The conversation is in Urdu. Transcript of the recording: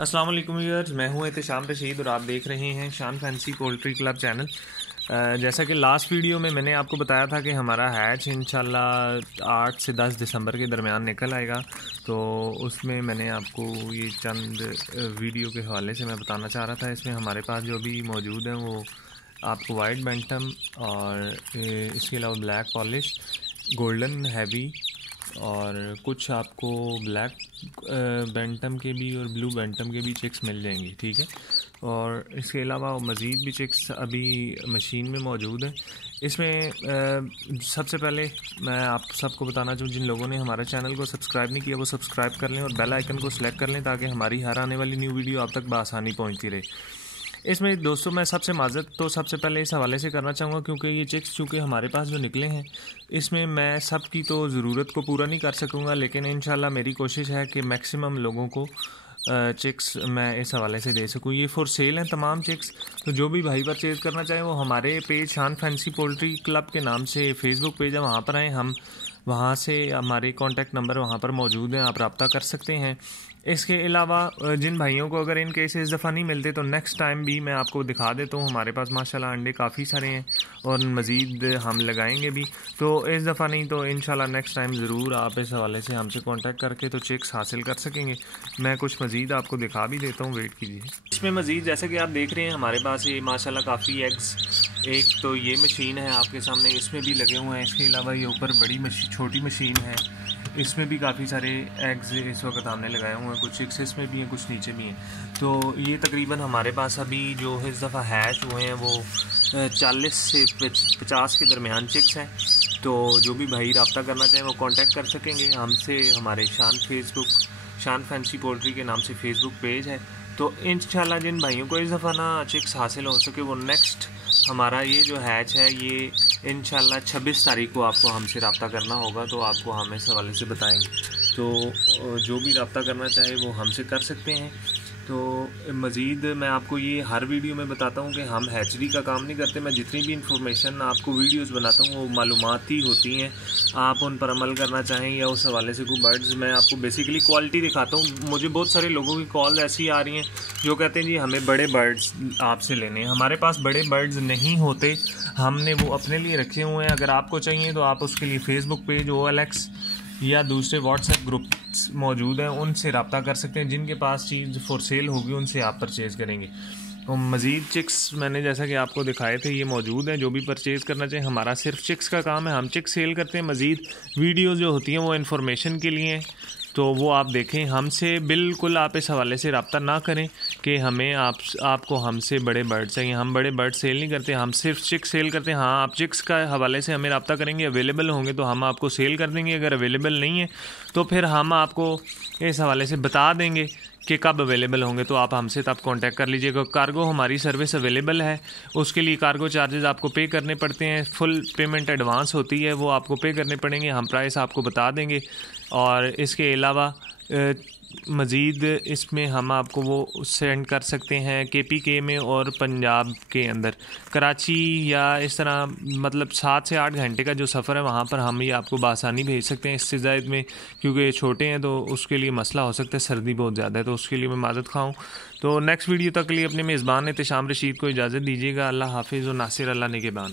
السلام علیکم ویورز، میں ہوں احتشام رشید اور آپ دیکھ رہے ہیں شان فینسی پولٹری کلب چینل۔ جیسا کہ لاسٹ ویڈیو میں نے آپ کو بتایا تھا کہ ہمارا ہیچ انشاءاللہ 8 سے 10 دسمبر کے درمیان نکل آئے گا، تو اس میں نے آپ کو یہ چند ویڈیو کے حوالے سے میں بتانا چاہ رہا تھا۔ اس میں ہمارے پاس جو بھی موجود ہیں وہ آپ کو وائٹ بینٹم اور اس کے علاوہ بلیک پالش، گولڈن ہیوی اور کچھ آپ کو بلیک بینٹم کے بھی اور بلو بینٹم کے بھی چکس مل جائیں گی، ٹھیک ہے۔ اور اس کے علاوہ مزید بھی چکس ابھی مشین میں موجود ہیں۔ اس میں سب سے پہلے میں آپ سب کو بتانا چاہوں، جن لوگوں نے ہمارے چینل کو سبسکرائب نہیں کیا وہ سبسکرائب کر لیں اور بیل آئیکن کو سلیکٹ کر لیں تاکہ ہماری ہر آنے والی نیو ویڈیو آپ تک بآسانی پہنچتی رہے۔ اس میں دوستوں میں سب سے معذرت تو سب سے پہلے اس حوالے سے کرنا چاہوں گا کیونکہ یہ چکس چونکہ ہمارے پاس جو نکلے ہیں اس میں سب کی تو ضرورت کو پورا نہیں کر سکوں گا، لیکن انشاءاللہ میری کوشش ہے کہ میکسیمم لوگوں کو چکس میں اس حوالے سے دے سکوں۔ یہ فور سیل ہیں تمام چکس، تو جو بھی بھائی پرچیز کرنا چاہیں وہ ہمارے پیج شان فینسی پولٹری کلب کے نام سے فیس بک پیج ہے، وہاں پر آئیں، ہم وہاں سے ہمارے کانٹیکٹ نمبر وہاں پر موجود ہیں، آپ رابطہ کر سکتے ہیں۔ اس کے علاوہ جن بھائیوں کو اگر ان کیس اس دفعہ نہیں ملتے تو نیکسٹ ٹائم بھی میں آپ کو دکھا دیتا ہوں، ہمارے پاس ماشاءاللہ انڈے کافی سارے ہیں اور مزید ہم لگائیں گے بھی، تو اس دفعہ نہیں تو انشاءاللہ نیکسٹ ٹائم ضرور آپ اس حوالے سے ہم سے کانٹیکٹ کر کے تو چکس حاصل کر سکیں گے۔ میں کچھ مزید آپ کو دکھا بھی دیتا ہوں، ویٹ کیجیے۔ اس میں مزید جیسا کہ آپ دیکھ رہے ہیں ہمارے پاس یہ ماشاءاللہ کافی ایگز، ایک تو یہ مشین ہے آپ کے سامنے، اس میں بھی لگے ہوئے ہیں۔ اس کے علاوہ یہ اوپر بڑی چھوٹی مشین ہے، اس میں بھی کافی سارے ایگز اس وقت ہم نے لگائے ہوئے ہیں، کچھ چکس اس میں بھی ہیں کچھ نیچے بھی ہیں۔ تو یہ تقریباً ہمارے پاس ابھی جو اس دفعہ ہیچ ہوئے ہیں وہ 40 سے 50 کے درمیان چکس ہیں، تو جو بھی بھائی رابطہ کرنا چاہیں وہ کانٹیکٹ کر سکیں گے ہم سے۔ ہمارے شان فینسی پولٹری کے نام سے فیس بک پیج ہے، تو انشاءاللہ جن بھائیوں کو اس دفعہ چکس حاصل ہو سکے وہ نیکسٹ ہمارا یہ جو ہیچ ہے یہ انشاءاللہ 26 تاریخ کو آپ کو ہم سے رابطہ کرنا ہوگا، تو آپ کو ہم اس حوالے سے بتائیں گے، تو جو بھی رابطہ کرنا چاہے وہ ہم سے کر سکتے ہیں۔ تو مزید میں آپ کو یہ ہر ویڈیو میں بتاتا ہوں کہ ہم ہیچری کا کام نہیں کرتے، میں جتنی بھی انفارمیشن آپ کو ویڈیوز بناتا ہوں وہ معلوماتی ہوتی ہیں، آپ ان پر عمل کرنا چاہیں یا اس حوالے سے کوئی برڈز میں آپ کو بیسیکلی کوالٹی دکھاتا ہوں۔ مجھے بہت سارے لوگوں کی کال ایسی آ رہی ہیں جو کہتے ہیں جی ہمیں بڑے برڈز آپ سے لینے ہیں، ہمارے پاس بڑے برڈز نہیں ہوتے، ہم نے وہ اپنے لیے رکھے ہوئے ہیں۔ اگر آپ کو چاہیے تو آپ اس کے لیے فیس بک پیج OLX یا دوسرے واٹس ایپ گروپس موجود ہیں، ان سے رابطہ کر سکتے ہیں، جن کے پاس چیز فور سیل ہوگی ان سے آپ پرچیز کریں گے۔ تو مزید چکس میں نے جیسا کہ آپ کو دکھائے تھے یہ موجود ہیں، جو بھی پرچیز کرنا چاہیں، ہمارا صرف چکس کا کام ہے، ہم چکس سیل کرتے ہیں۔ مزید ویڈیوز جو ہوتی ہیں وہ انفارمیشن کے لیے ہیں، تو وہ آپ دیکھیں، ہم سے بالکل آپ اس حوالے سے رابطہ نہ کریں کہ ہمیں آپ کو ہم سے بڑے برڈ چاہیے، ہم بڑے برڈ سیل نہیں کرتے، ہم صرف چکس سیل کرتے ہیں۔ ہاں، آپ چکس کا حوالے سے ہمیں رابطہ کریں گے، اویلیبل ہوں گے تو ہم آپ کو سیل کر دیں گے، اگر اویلیبل نہیں ہے تو پھر ہم آپ کو اس حوالے سے بتا دیں گے کہ کب اویلیبل ہوں گے، تو آپ ہم سے تب کانٹیکٹ کر لیجیے گا۔ کارگو ہماری سروس اویلیبل ہے، اس کے لیے کارگو چارجز آپ کو پے کرنے پڑتے ہیں، فل پیمنٹ ایڈوانس ہوتی ہے، وہ آپ کو پے کرنے پڑیں گے، ہم پرائس آپ کو بتا دیں گے۔ اور اس کے علاوہ مزید اس میں ہم آپ کو وہ سینڈ کر سکتے ہیں KPK میں اور پنجاب کے اندر، کراچی یا اس طرح مطلب 7 سے 8 گھنٹے کا جو سفر ہے وہاں پر ہم یہ آپ کو بآسانی بھیج سکتے ہیں۔ اس سے زائد میں کیونکہ یہ چھوٹے ہیں تو اس کے لیے مسئلہ ہو سکتا ہے، سردی بہت زیادہ ہے تو اس کے لیے میں معذرت خواہ ہوں۔ تو نیکسٹ ویڈیو تک کے لیے اپنے میزبان احتشام رشید کو اجازت دیجیے گا۔ اللہ حافظ و ناصر اللہ نگہبان۔